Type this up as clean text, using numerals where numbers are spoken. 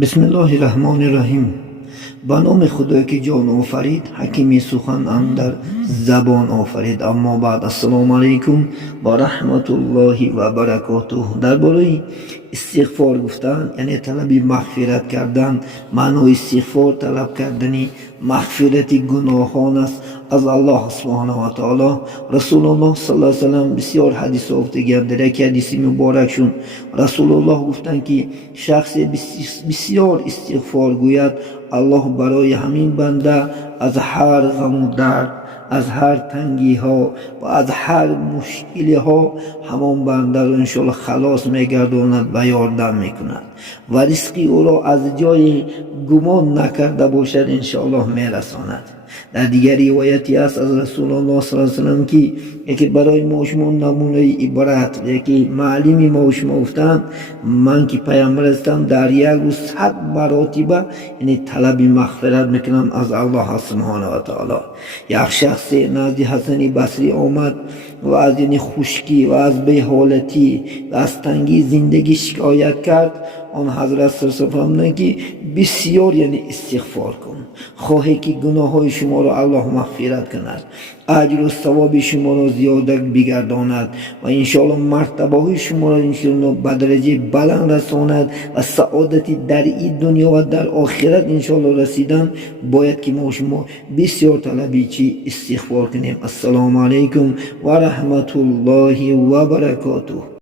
بسم الله الرحمن الرحیم. به نام خدایی که جان آفرید، حکیم سخن اندر زبان آفرید. اما بعد، السلام علیکم و رحمت الله و برکاته. درباره استغفار گفتن یعنی طلب مغفرت کردن. معنای استغفار طلب کردنی مغفرت گناهان است از الله سبحانه و تعالی. رسول الله صلی الله علیه و سلم بسیار حدیث افتاده. در یک حدیث مبارکشون رسول الله گفتن که شخص بسیار استغفار گوید، الله برای همین بنده از هر غم و درد، از هر تنگی ها و از هر مشکلی ها همان بنده رو انشاءالله خلاص میگرداند و یاردن میکند و رزقی او را از جای گمان نکرده باشد انشاءالله میرساند. در دیگر روایتی است از رسول الله صلی الله علیه و سلم که یکی برای ما شما نمونه عبرت، یکی معلمی ما شما گفتند من که پیامبر هستم در یک روز 100 مراتبه یعنی طلب مغفرت میکنم از الله سبحانه و تعالی. یک شخص نزد حسن بصری آمد و از یعنی خشکی و از بی‌حالتی و از تنگی زندگی شکایت کرد. آن حضرت صلی الله علیه و سلم که بسیار یعنی استغفار کن، خواهی که گناه های شما را الله مغفرت کند، اجر و ثواب شما را زیاده بگرداند و انشاءالله مرتبه های شما را انشاءالله به درجه بلند رساند و سعادت در این دنیا و در آخرت انشاءالله رسیدن. باید که ما شما بسیار طلبی چی استغفار کنیم. السلام علیکم و رحمت الله و برکاته.